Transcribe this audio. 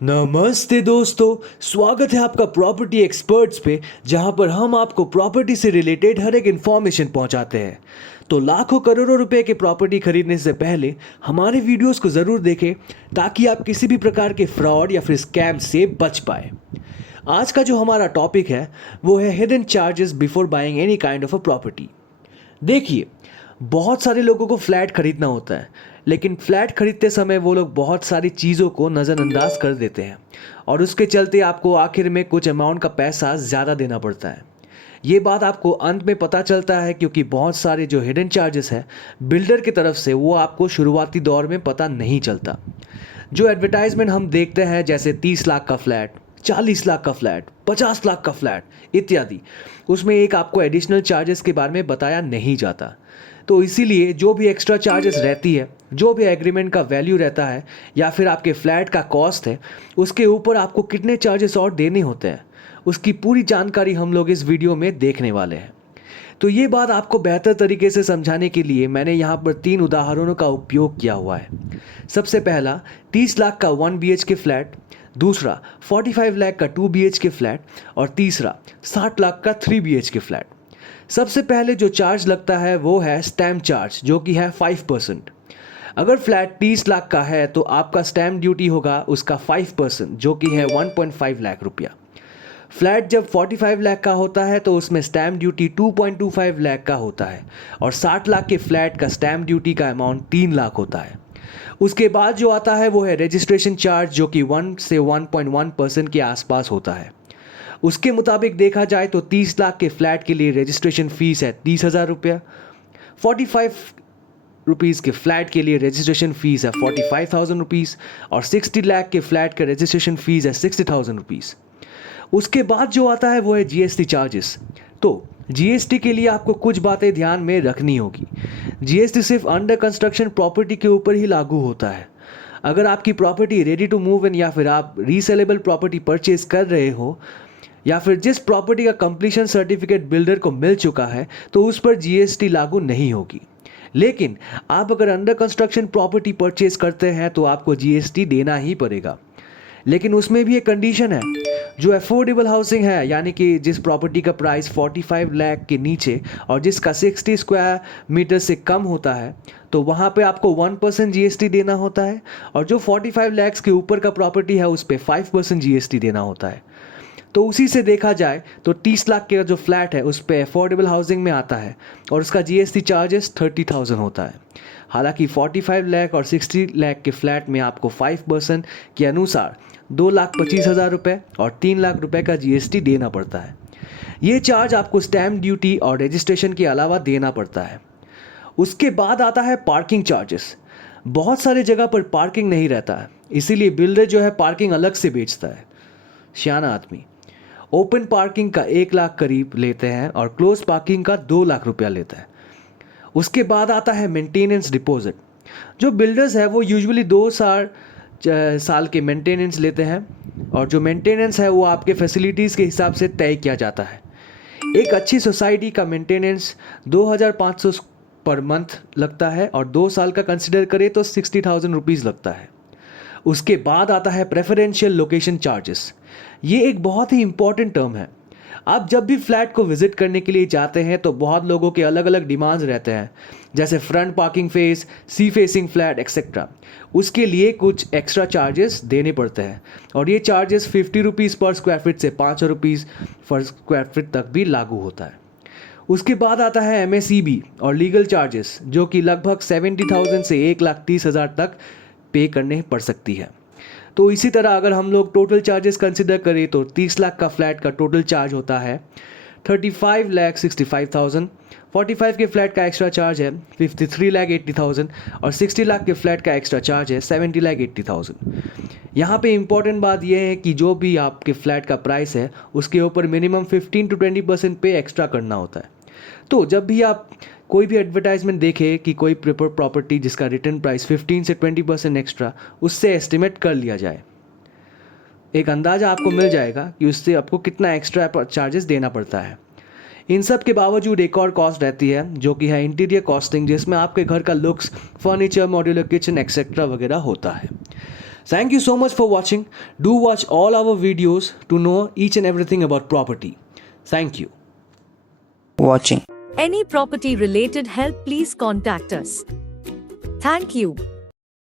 नमस्ते दोस्तों, स्वागत है आपका प्रॉपर्टी एक्सपर्ट्स पे, जहां पर हम आपको प्रॉपर्टी से रिलेटेड हर एक इन्फॉर्मेशन पहुंचाते हैं। तो लाखों करोड़ों रुपए के प्रॉपर्टी खरीदने से पहले हमारे वीडियोस को ज़रूर देखें ताकि आप किसी भी प्रकार के फ्रॉड या फिर स्कैम से बच पाए। आज का जो हमारा टॉपिक है वो है hidden charges before buying any kind of a property. देखिए, बहुत सारे लोगों को फ्लैट खरीदना होता है, लेकिन फ्लैट खरीदते समय वो लोग बहुत सारी चीज़ों को नज़रअंदाज कर देते हैं और उसके चलते आपको आखिर में कुछ अमाउंट का पैसा ज़्यादा देना पड़ता है। ये बात आपको अंत में पता चलता है क्योंकि बहुत सारे जो हिडन चार्जेस है बिल्डर की तरफ से वो आपको शुरुआती दौर में पता नहीं चलता। जो एडवर्टाइजमेंट हम देखते हैं जैसे 30 लाख का फ्लैट, 40 लाख का फ्लैट, 50 लाख का फ्लैट इत्यादि, उसमें एक आपको एडिशनल चार्जेस के बारे में बताया नहीं जाता। तो इसीलिए जो भी एक्स्ट्रा चार्जेस रहती है, जो भी एग्रीमेंट का वैल्यू रहता है या फिर आपके फ्लैट का कॉस्ट है, उसके ऊपर आपको कितने चार्जेस और देने होते हैं, उसकी पूरी जानकारी हम लोग इस वीडियो में देखने वाले हैं। तो ये बात आपको बेहतर तरीके से समझाने के लिए मैंने यहाँ पर 3 उदाहरणों का उपयोग किया हुआ है। सबसे पहला 30 लाख का 1 BHK फ्लैट, दूसरा 45 लाख का 2 BHK फ्लैट और तीसरा 60 लाख का 3 BHK फ्लैट। सबसे पहले जो चार्ज लगता है वो है स्टैम्प चार्ज, जो कि है 5%। अगर फ्लैट 30 लाख का है तो आपका स्टैम्प ड्यूटी होगा उसका 5%, जो कि है 1.5 लाख रुपया। फ्लैट जब 45 लाख का होता है तो उसमें स्टैम्प ड्यूटी 2.25 लाख का होता है और 60 लाख के फ्लैट का स्टैम्प ड्यूटी का अमाउंट 3 लाख होता है। उसके बाद जो आता है वो है रजिस्ट्रेशन चार्ज, जो कि 1 से 1.1% के आसपास होता है। उसके मुताबिक देखा जाए तो 30 लाख के फ्लैट के लिए रजिस्ट्रेशन फीस है 30,000 रुपया, 45 रुपीज़ के फ्लैट के लिए रजिस्ट्रेशन फीस है 45,000 रुपीज़ और 60 लाख के फ्लैट का रजिस्ट्रेशन फीस है 60,000 रुपीज़। उसके बाद जो आता है वो है GST चार्जेस। तो GST के लिए आपको कुछ बातें ध्यान में रखनी होगी। GST सिर्फ अंडर कंस्ट्रक्शन प्रॉपर्टी के ऊपर ही लागू होता है। अगर आपकी property ready to move in या फिर आप रीसेलेबल प्रॉपर्टी परचेज कर रहे हो या फिर जिस प्रॉपर्टी का कंप्लीशन सर्टिफिकेट बिल्डर को मिल चुका है तो उस पर GST लागू नहीं होगी। लेकिन आप अगर अंडर कंस्ट्रक्शन प्रॉपर्टी परचेज करते हैं तो आपको GST देना ही पड़ेगा। लेकिन उसमें भी एक कंडीशन है। जो अफोर्डेबल हाउसिंग है, यानी कि जिस प्रॉपर्टी का प्राइस 45 लाख के नीचे और जिसका 60 स्क्वायर मीटर से कम होता है, तो वहाँ पे आपको 1% GST देना होता है और जो 45 लाख के ऊपर का प्रॉपर्टी है उस पर 5% GST देना होता है। तो उसी से देखा जाए तो 30 लाख का जो फ्लैट है उस पर अफोर्डेबल हाउसिंग में आता है और उसका GST चार्जेस 30,000 होता है। हालांकि 45 लाख और 60 लाख के फ्लैट में आपको 5% के अनुसार 2,25,000 रुपये और 3 लाख रुपए का GST देना पड़ता है। ये चार्ज आपको स्टैम्प ड्यूटी और रजिस्ट्रेशन के अलावा देना पड़ता है। उसके बाद आता है पार्किंग चार्जेस। बहुत सारे जगह पर पार्किंग नहीं रहता है, इसीलिए बिल्डर जो है पार्किंग अलग से बेचता है। सियाना आदमी ओपन पार्किंग का 1 लाख करीब लेते हैं और क्लोज पार्किंग का 2 लाख रुपया लेता है। उसके बाद आता है मेंटेनेंस डिपॉजिट। जो बिल्डर्स है वो यूजुअली 2 साल के मेंटेनेंस लेते हैं और जो मेंटेनेंस है वो आपके फैसिलिटीज़ के हिसाब से तय किया जाता है। एक अच्छी सोसाइटी का मेंटेनेंस 2,500 पर मंथ लगता है और 2 साल का कंसिडर करें तो 60,000 रुपीज़ लगता है। उसके बाद आता है प्रेफरेंशियल लोकेशन चार्जेस। ये एक बहुत ही इंपॉर्टेंट टर्म है। आप जब भी फ्लैट को विजिट करने के लिए जाते हैं तो बहुत लोगों के अलग अलग डिमांड्स रहते हैं, जैसे front parking face, sea facing flat etcetera. उसके लिए कुछ एक्स्ट्रा चार्जेस देने पड़ते हैं और ये चार्जेस 50 रुपीज़ पर स्क्वायर फीट से 500 रुपीज़ पर स्क्वायर फीट तक भी लागू होता है। उसके बाद आता है MACB और लीगल चार्जेस, जो कि लगभग 70,000 से 1,30,000 तक पे करने पड़ सकती है। तो इसी तरह अगर हम लोग टोटल चार्जेस कंसिडर करें तो 30 लाख का फ्लैट का टोटल चार्ज होता है 35,65,000, 45 के फ्लैट का एक्स्ट्रा चार्ज है 53,80,000 और 60 लाख के फ्लैट का एक्स्ट्रा चार्ज है 70,80,000। यहाँ पे इंपॉर्टेंट बात यह है कि जो भी आपके फ्लैट का प्राइस है उसके ऊपर मिनिमम 15 to 20% पे एक्स्ट्रा करना होता है। तो जब भी आप कोई भी एडवर्टाइजमेंट देखें कि कोई प्रॉपर्टी जिसका रिटर्न प्राइस 15 से 20% एक्स्ट्रा, उससे एस्टिमेट कर लिया जाए। एक अंदाज़ा आपको मिल जाएगा कि उससे आपको कितना एक्स्ट्रा चार्जेस देना पड़ता है। इन सब के बावजूद एक और कॉस्ट रहती है जो कि है इंटीरियर कॉस्टिंग, जिसमें आपके घर का looks, furniture, modular kitchen etcetera वगैरह होता है। Thank you so much for watching. Do watch all our videos to know each and everything about property. Thank you. Watching. Any property related help, please contact us. Thank you.